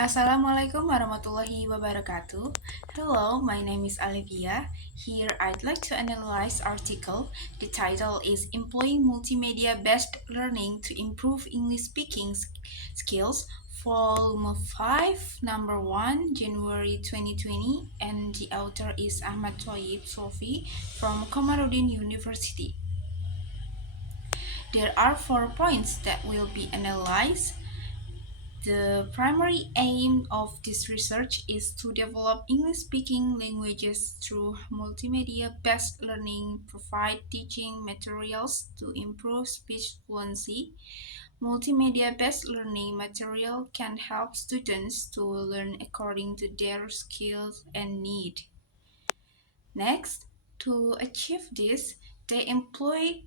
Assalamualaikum warahmatullahi wabarakatuh. Hello, my name is Alifia. Here I'd like to analyze article. The title is Employing Multimedia-Based Learning to Improve English Speaking Skills, Volume 5, Number 1, January 2020, and the author is Ahmad Toyib Sofi from Komarudin University. There are 4 points that will be analyzed. The primary aim of this research is to develop English-speaking languages through multimedia-based learning, provide teaching materials to improve speech fluency. Multimedia-based learning material can help students to learn according to their skills and need. Next, to achieve this, they employ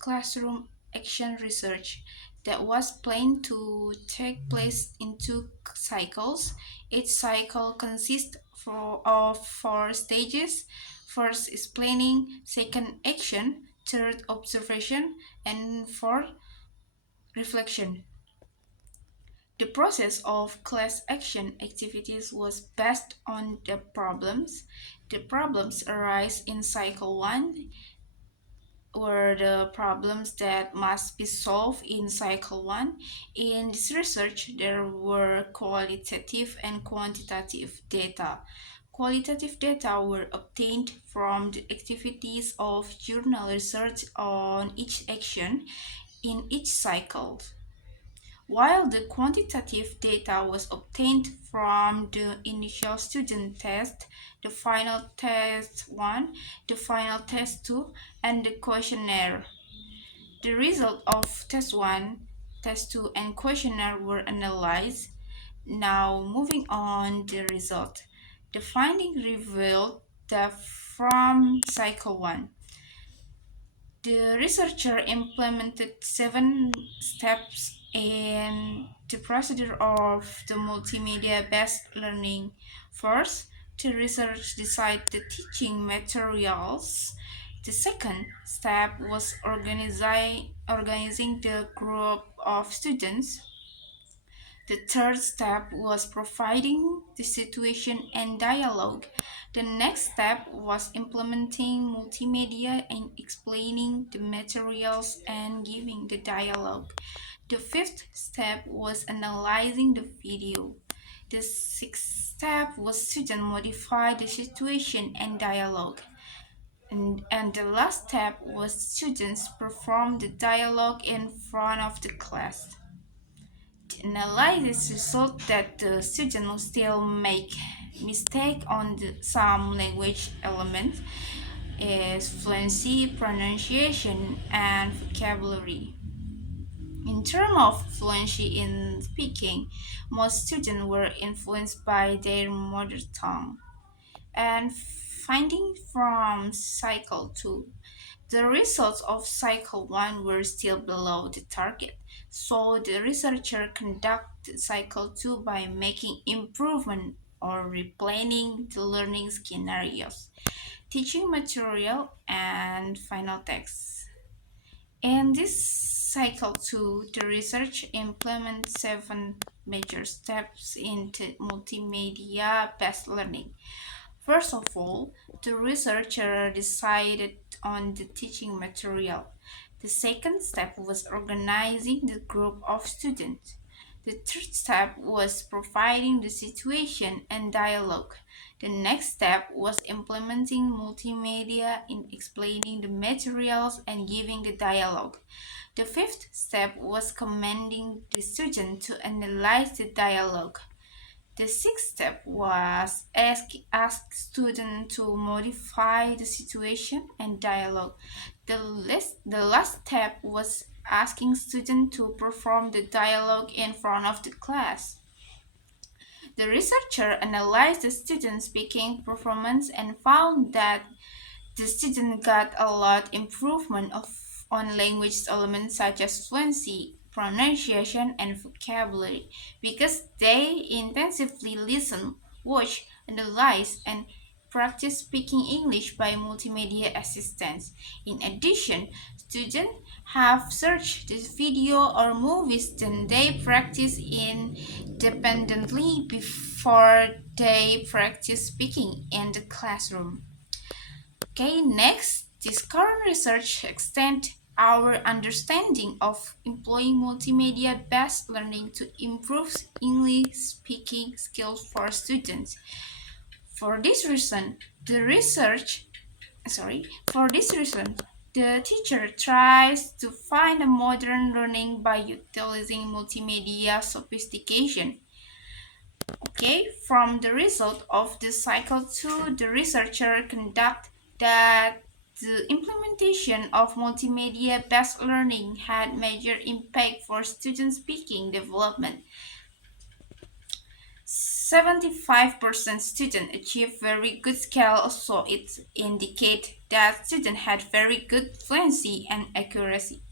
classroom action research that was planned to take place in 2 cycles. Each cycle consists of 4 stages. First is planning, second action, third observation, and fourth reflection. The process of class action activities was based on the problems. The problems arise in cycle 1 were the problems that must be solved in cycle 1. In this research, there were qualitative and quantitative data. Qualitative data were obtained from the activities of journal research on each action in each cycle, while the quantitative data was obtained from the initial student test, the final test 1, the final test 2, and the questionnaire. The result of test 1, test 2, and questionnaire were analyzed. Now, moving on the result. The finding revealed that from cycle 1, the researcher implemented 7 steps in the procedure of the multimedia-based learning. First, the research decided the teaching materials. The second step was organizing the group of students. The third step was providing the situation and dialogue. The next step was implementing multimedia and explaining the materials and giving the dialogue. The fifth step was analyzing the video. The sixth step was student modify the situation and dialogue. And the last step was students perform the dialogue in front of the class. The analysis result that the student will still make mistake on some language elements is fluency, pronunciation, and vocabulary. In terms of fluency in speaking, most students were influenced by their mother tongue. And finding from cycle 2, the results of cycle 1 were still below the target, so the researcher conducted cycle 2 by making improvement or replanning the learning scenarios, teaching material, and final text. In this cycle 2, the research implements 7 major steps into multimedia-based learning. First of all, the researcher decided on the teaching material. The second step was organizing the group of students. The third step was providing the situation and dialogue. The next step was implementing multimedia in explaining the materials and giving the dialogue. The fifth step was commanding the student to analyze the dialogue. The sixth step was ask students to modify the situation and dialogue. The last step was asking students to perform the dialogue in front of the class. The researcher analyzed the student speaking performance and found that the student got a lot improvement on language elements such as fluency, pronunciation, and vocabulary because they intensively listen, watch, analyze, and practice speaking English by multimedia assistance. In addition, students have searched the video or movies then they practice independently before they practice speaking in the classroom. Okay, next, this current research extends our understanding of employing multimedia-based learning to improve English speaking skills for students. For this reason, the research, for this reason, the teacher tries to find a modern learning by utilizing multimedia sophistication. Okay, from the result of the cycle 2, the researcher conduct that the implementation of multimedia-based learning had major impact for student speaking development. 75% students achieved very good skill, so it indicates that students had very good fluency and accuracy.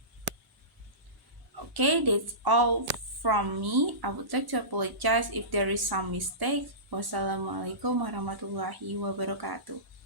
Okay, that's all from me. I would like to apologize if there is some mistake. Wassalamualaikum warahmatullahi wabarakatuh.